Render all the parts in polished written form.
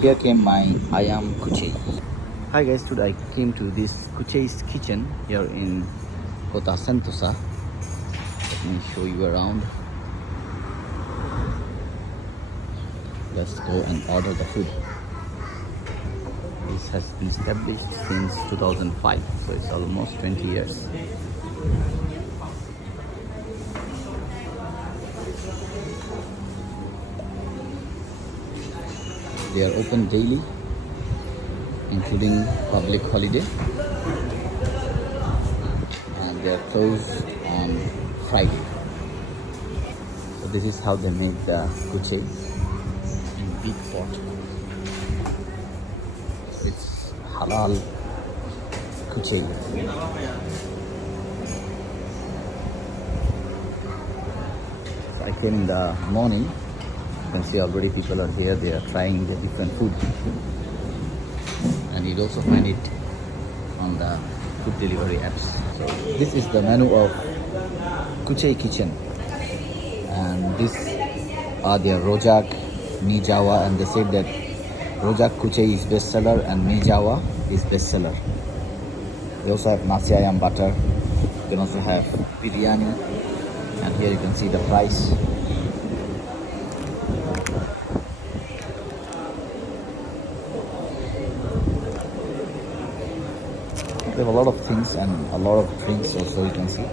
Here came my Ayam Kucei. Hi guys, today I came to this Kuchei's kitchen here in Kota Sentosa. Let me show you around. Let's go and order the food. This has been established since 2005, so it's almost 20 years. They are open daily, including public holiday, and they are closed on Friday. So this is how they make the kuchei in big pot. It's halal kuchei. So I came in the morning. You can see already people are here. They are trying the different food, and you'll also find it on the food delivery apps. So this is the menu of Kuchei Kitchen, and this are their Rojak, Mi Jawa, and they said that Rojak Kuchei is bestseller and Mi Jawa is bestseller. They also have nasi ayam butter. You can also have biryani, and here you can see the price. They have a lot of things and a lot of drinks also, you can see.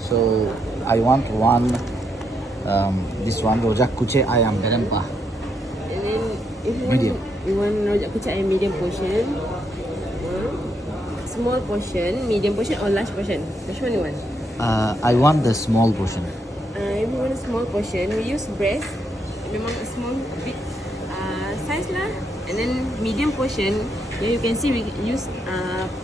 So I want one, this one Rojak Kucei Ayam Berempa. And then if you want Rojak Kucei Ayam medium portion, small portion, medium portion or large portion? Which one you want? I want the small portion. If you want a small portion, we use breast. Memang a small big size lah. And then medium portion, yeah, you can see we use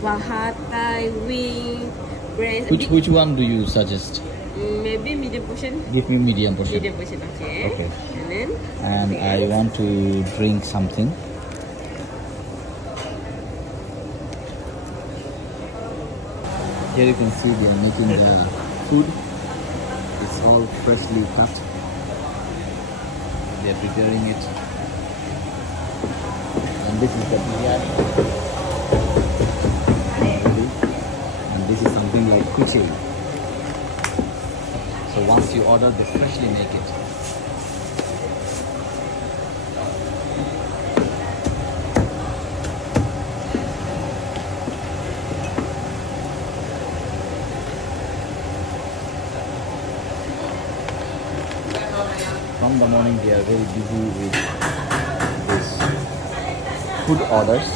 paha, thigh, wing, breast. Which one do you suggest? Maybe medium portion. Give me medium portion. Medium portion, okay. Okay. And then. And I want to drink something. Here you can see they are making the food. It's all freshly cut. They are preparing it. And this is the biryani. And this is something like kuchei. So once you order, they freshly make it. From the morning they are very busy with this food orders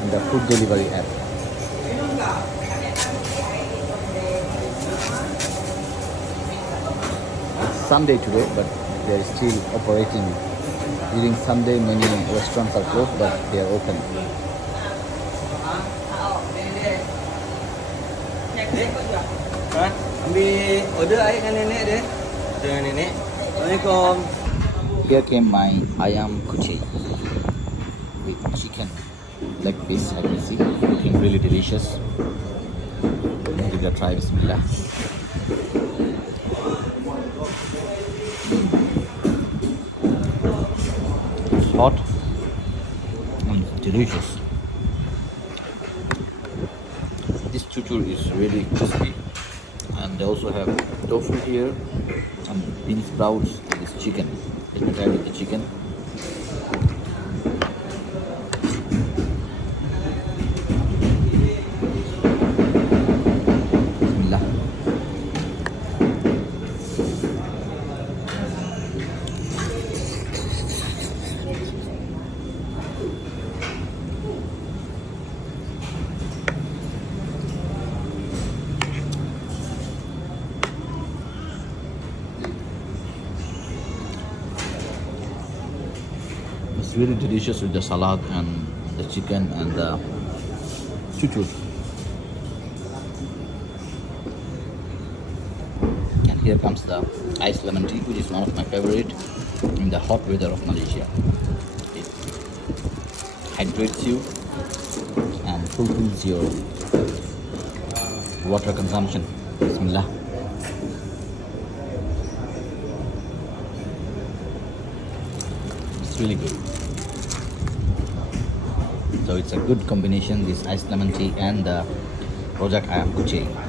and the food delivery app. It's Sunday today, but they are still operating. During Sunday many restaurants are closed, but they are open. Ambil order air dengan nenek dia. Dengan nenek. Assalamualaikum. Here came my Ayam Kucei with chicken leg piece. I can see looking really delicious. Give it a try. Bismillah. It's hot and delicious. This chuchur is really crispy, and they also have tofu here and bean sprouts. This chicken. Let me try with the chicken. Bismillah. It's really delicious with the salad and the chicken and the chuchur. And here comes the iced lemon tea, which is one of my favorite in the hot weather of Malaysia. It hydrates you and fulfills your water consumption. Bismillah. It's really good. So it's a good combination, this iced lemon tea and the Rojak Ayam Kucei.